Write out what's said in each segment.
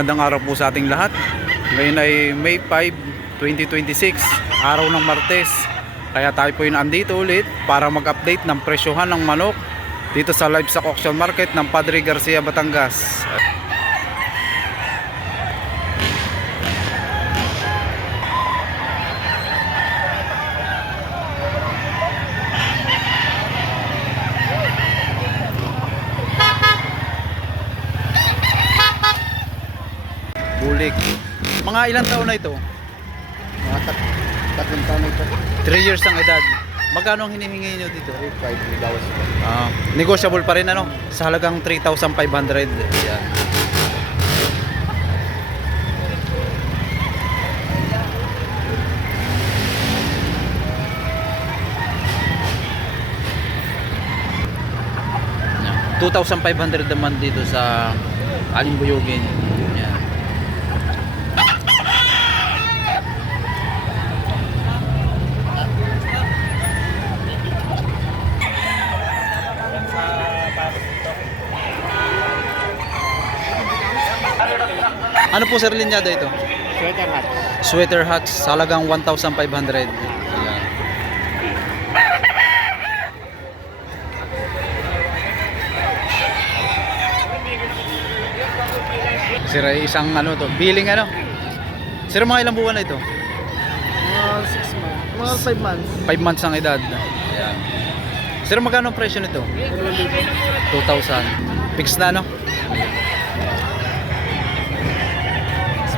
Magandang araw po sa ating lahat. Ngayon ay May 5, 2026, araw ng Martes. Kaya tayo po andito ulit para mag-update ng presyohan ng manok dito sa Livestock Auction Market ng Padre Garcia, Batangas. Bulik. Mga ilang taon na ito? Mga tatlong taon na ito. 3 years ang edad. Magkano ang hinihingi nyo dito? 5 bawas ito. Negotiable pa rin ano? Sa halagang 3,500. Yan. $2,500 naman dito sa Alimbuyogin. Yan. Ano po sir linyada ito? Sweater hat. Sweater hats, halagang 1,500. Ayan. Sir, ay isang ano to, billing ano? Sir, mga ilang buwan na ito? Mga 6 months. Mga 5 months. 5 months ang edad. Ayan. Sir, magkano ang presyo nito? 2,000. Fix na no?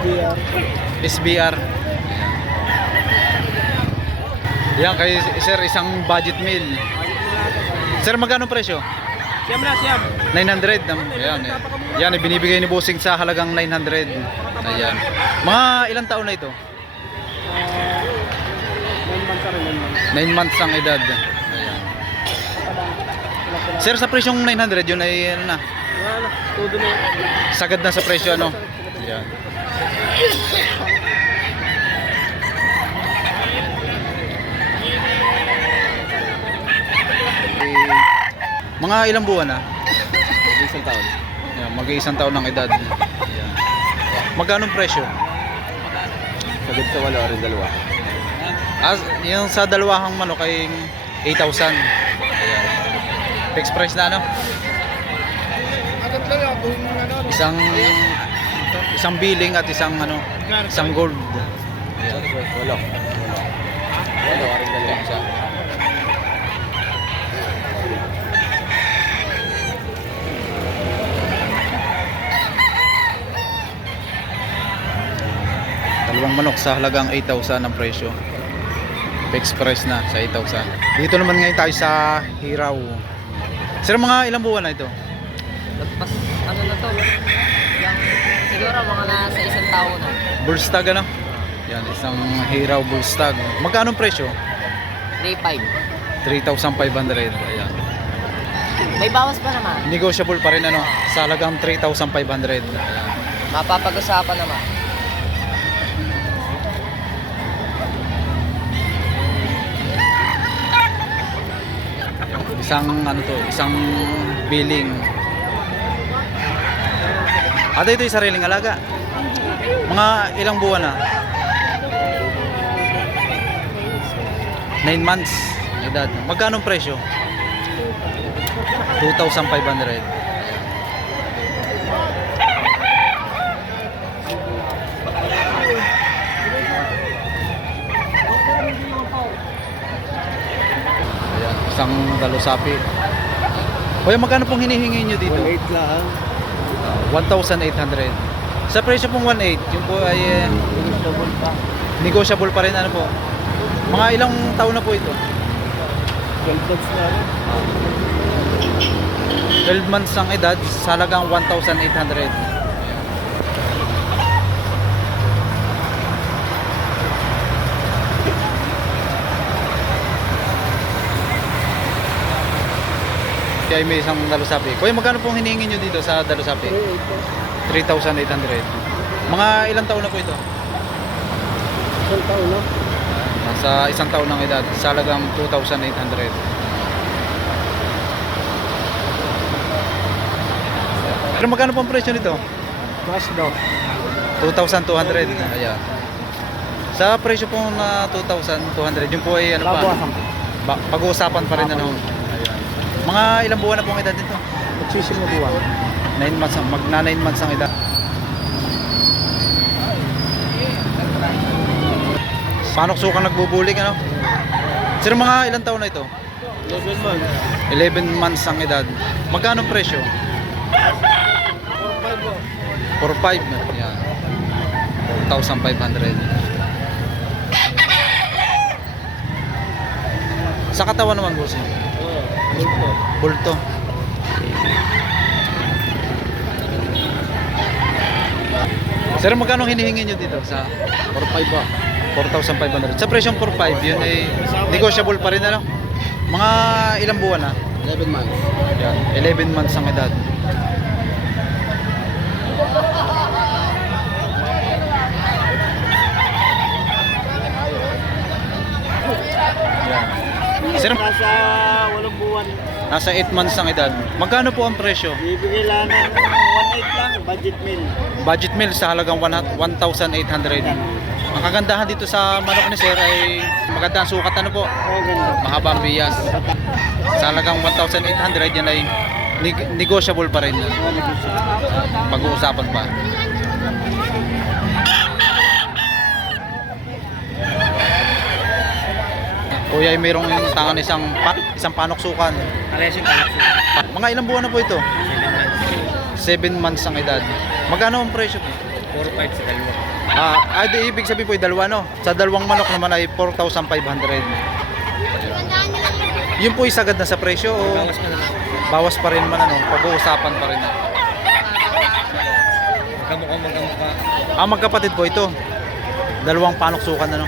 SBR. SBR. Yan kay sir, isang budget meal. Sir, magkano ang presyo? Siyam na, siyam. 900. Ayan, eh. Yan, binibigay ni Bossing sa halagang 900. Ayan. Mga ilang taon na ito? 9 months ka rin, 9 months. 9 months ang edad. Ayan. Sir, sa presyong 900, yun ay ano na, Wala na, todo na. sagad na sa presyo ano? Ayan. Mga ilang buwan na? Isang taon. Ayan, mag-iisang taon ng edad. Ayan. Magkano ang presyo? Sagad sa wala rin dalawa. Yung sa dalawang manok ay 8,000. Ayan. Fixed price na ano? Agad lang ako yung ano. Isang billing at isang ano, isang gold. Ayan. Wala. Wala rin dalawa. Dalawang manok sa halagang 8,000 ang presyo. Fixed price na sa 8,000. Dito naman ngayon tayo sa Hiraw. Sir, mga ilang buwan na ito? Pas, ano na to? Yung, siguro mga nasa isang taon na. Bullstag ano? Yan, isang Hiraw Bullstag. Magkano ang presyo? 3.5. 3,500. Ayan. May bawas pa naman. Negotiable pa rin ano, sa halagang 3,500. Ayan. Mapapag-usapan naman. Isang ano to, isang billing. Ito yung sariling alaga. Mga ilang buwan na? 9 months edad. Magkano ang presyo? 2,500. Ayan, isang dalusapi. Kuya, magkano pong hinihingi nyo dito? 1.8 lang. 1,800. Sa presyo pong 1,800, yung po ay Double pa. negotiable pa rin ano po. Mga ilang taon na po ito? 12 months na rin. 12 months ang edad, sa halagang 1,800. Kaya may isang dalusapi. Kuya, magkano pong hinihingi nyo dito sa dalusapi? 3,800. Mga ilang taon na po ito? Isang taon na. Nasa isang taon ng edad, sa halagang 2,800. Pero magkano pong presyo nito? Cash daw. 2,200. Ayan. Sa presyo po na 2,200, yun po ay ano pa? Pag-uusapan pa rin ano. Ayan. Mga ilang buwan na po ang edad nito? Magsisim na buwan. 9 months, magna 9 months ang edad. Panoksukan nagbubulik ano? Sir, mga ilang taon na ito? 11 months. 11 months ang edad. Magkano ang presyo? 4,500. Yan. 4,500. Sa katawan naman, boss. Bulto. Sir, magkano hinihingi nyo dito sa 4-5 ba? 4,500? Sa presyong 4,500, yun ay negotiable pa rin ano? Mga ilang buwan na? 11 months. Yan, 11 months ang edad. Yan. Sir, Nasa 8 buwan. nasa 8 months ang edad. Magkano po ang presyo? Bibigay lang ng 1.8 lang, budget meal. Budget meal sa halagang 1,800. Ang kagandahan dito sa manok ni Sir ay maganda ang sukat ano po. Ganda. Mahaba ang biyas. Sa halagang 1,800 yan ay negotiable pa rin. Pag-uusapan pa. Kuya ay mayroong tangan isang panoksukan. Parehas yung kalaksin. Mga ilang buwan na po ito? 7 months ang edad. Magkano ang presyo po? 4-5 sa dalawa. Di ibig sabihin po ay dalawa no? Sa dalawang manok naman ay 4,500. Yun po isagad na sa presyo o Bawas pa naman. bawas pa rin man ano? Pag-uusapan pa rin na. Magkamukha. Magkapatid po ito. Dalawang panoksukan ano?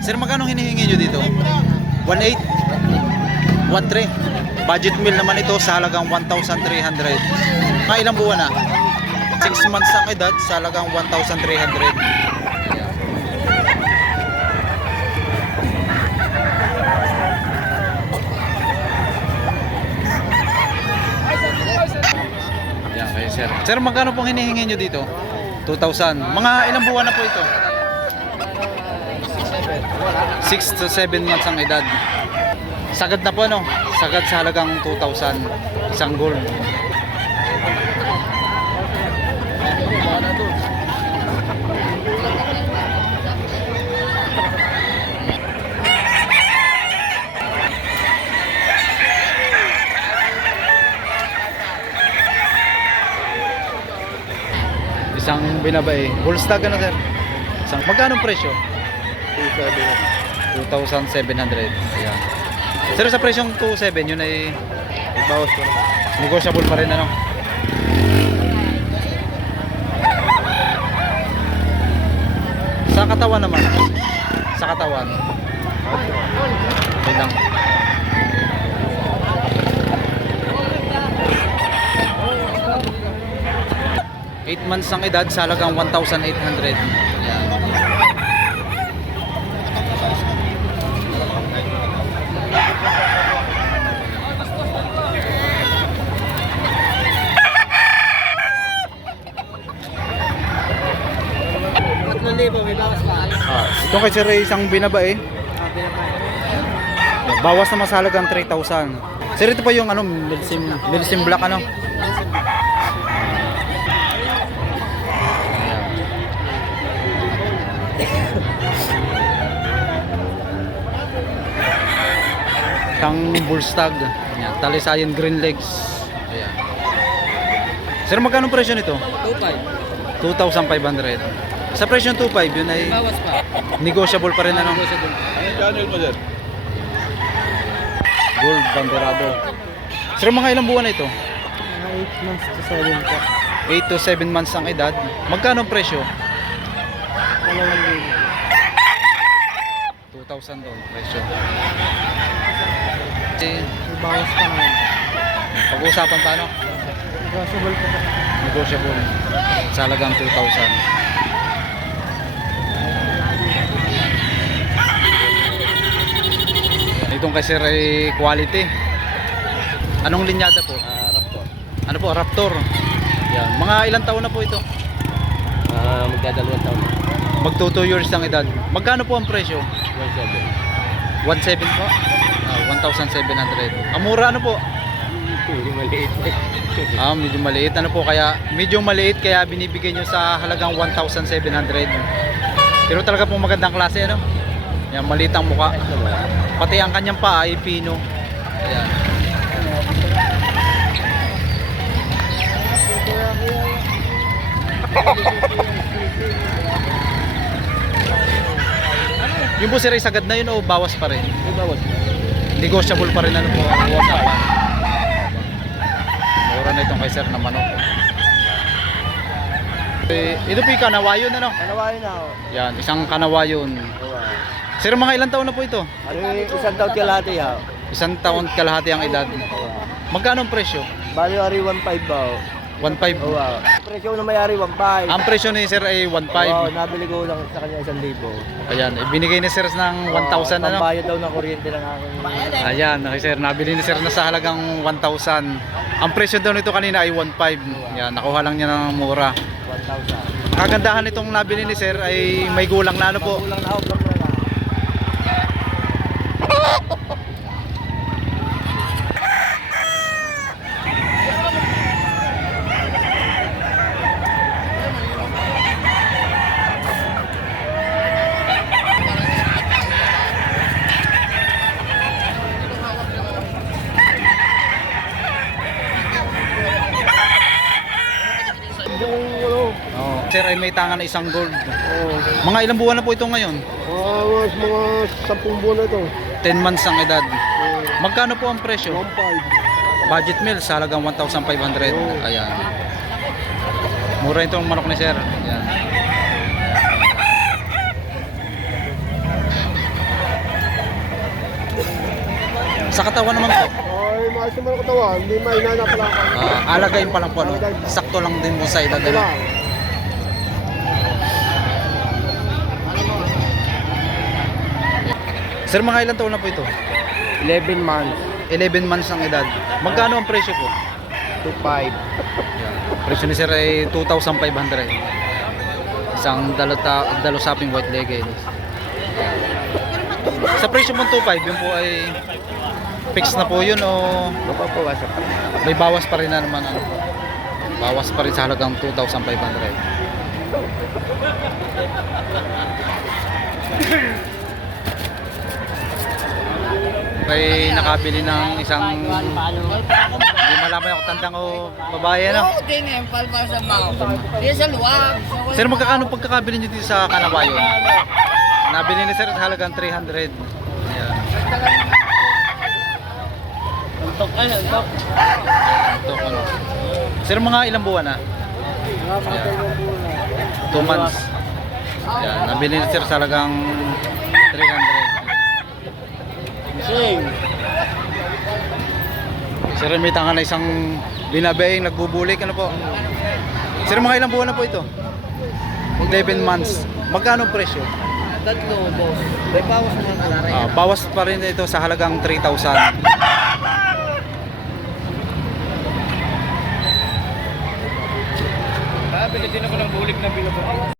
Sir, magkano hinihingi nyo dito? 1.8? 1.3? Budget meal naman ito sa halagang 1,300. Mga ilang buwan na? 6 months ang edad sa halagang 1,300. Yan kayo sir. Sir, magkano pong hinihingi nyo dito? 2,000. Mga ilang buwan na po ito? 6 to 7 months ang edad. Sagad na po ano? Sagad sa halagang 2,000. Isang gold. Isang binabae. Full stag ano sir? Magkano ang presyo? 2,700. Ayan. Sir, sa presyong 2,700 yun ay Bawas pa naman. negotiable pa rin ano? Sa katawan naman. Sa katawan. Okay lang. Eight months ang edad sa halagang 1,800. Ayan. May bawas pa. Ito kay Sir ay isang binabae. Bawas na sa halagang 3,000. Sir, ito pa yung ano, Milsim Black ano? Isang bullstag. Ayan, Talisayan green legs. Ayan. Sir, magkano presyo nito? 2.5. 2,500. Sa presyo ng 2,500 yun ay Bawas pa. negotiable pa rin ano? Channel mo dyan. Gold banderado. Sir, mga ilang buwan na ito? Mga 8 months to 7 pa. 8 to 7 months ang edad. Magkano ang presyo? 2,000 doon presyo. May bawas pa naman. Pag-uusapan pa ano? Negotiable pa. Negotiable. Sa halagang 2,000. Itong kasi ay quality. Anong linyada po? Raptor. Ano po, Raptor. Yan. Mga ilang taon na po ito? Magdadalawang taon. Magto 2 years ang edad. Magkano po ang presyo? 1.7. 1.7 po? 1,700. Mura ano po? Hindi maliit. Medyo maliit. Ano po kaya? Medyo maliit kaya binibigay nyo sa halagang 1,700. Pero talaga pong magandang klase ano? Yan, maliit ang mukha. Pati ang kanyang paa ay pino. Ayan. Yung po sir ay sagad na yun o bawas pa rin? Bawas. Negotiable pa rin ano po ang usapan. Mura na itong kay sir na manok. Ito po yung kanawayon ano? Kanawain na ako. Yan, isang kanawayon. Sir, mga ilang taon na po ito? Ano yung isang taon kalahati ha? Isang taon kalahati ang edad. Magkano ang presyo? Bali ari 1.5 ba? 1.5. Wow. Presyo na may ari 1.5. Ang presyo ni sir ay 1.5. Wow, nabili ko lang sa kanya 1,000. Ayan, ibinigay ni sir ng 1,000 ano? Pambayad daw ng kuryente ng aking... Ayan, okay sir, nabili ni sir na sa halagang 1,000. Ang presyo daw nito kanina ay 1.5. Yan, nakuha lang niya ng mura. 1,000. Kagandahan nitong nabili ni sir ay may gulang na ano po. Kulang na ako, na. Oh, sir ay may tangan na isang gold. Mga ilang buwan na po ito ngayon? Mga 10 buwan na ito. 10 months ang edad. Magkano po ang presyo? 1.5. Budget meal sa halagang 1,500. Ayan. Mura itong manok ni sir. Ayan. Sa katawan naman po, Ay, maayos naman ang katawan. Hindi mahina pala ako. alagayin pa lang po. Ano? Sakto lang din po sa edad. Ano? Sir, mga ilang taon na po ito? 11 months. 11 months ang edad. Magkano ang presyo po? 2.5. Presyo ni sir ay 2,500. Isang dalusaping white legged. Sa presyo mong 2.5, yun po ay fix na po yun o Mapapawasan pa. may bawas pa rin na naman ano? Bawas pa rin sa halagang 2,500. May nakabili ng isang hindi malaman ako tandang o babae ano. Sir, magkakano pagkakabili nyo dito sa Kanawayon? Nabili ni sir sa halagang 300. Ayan. Antok. Ito, ano. Sir, mga ilang buwan na? 2 months. Ayan, nabili ni sir sa halagang 300. Sir, may tanga na isang binabayang nagbubulik. Ano po? Sir, mga ilang buwan na po ito? 11 months. Magkano ang presyo? Tatlo, boss. May bawas mo ng kalari. Bawas pa rin ito sa halagang 3,000. Bilhin din ako ng bulik na bilog.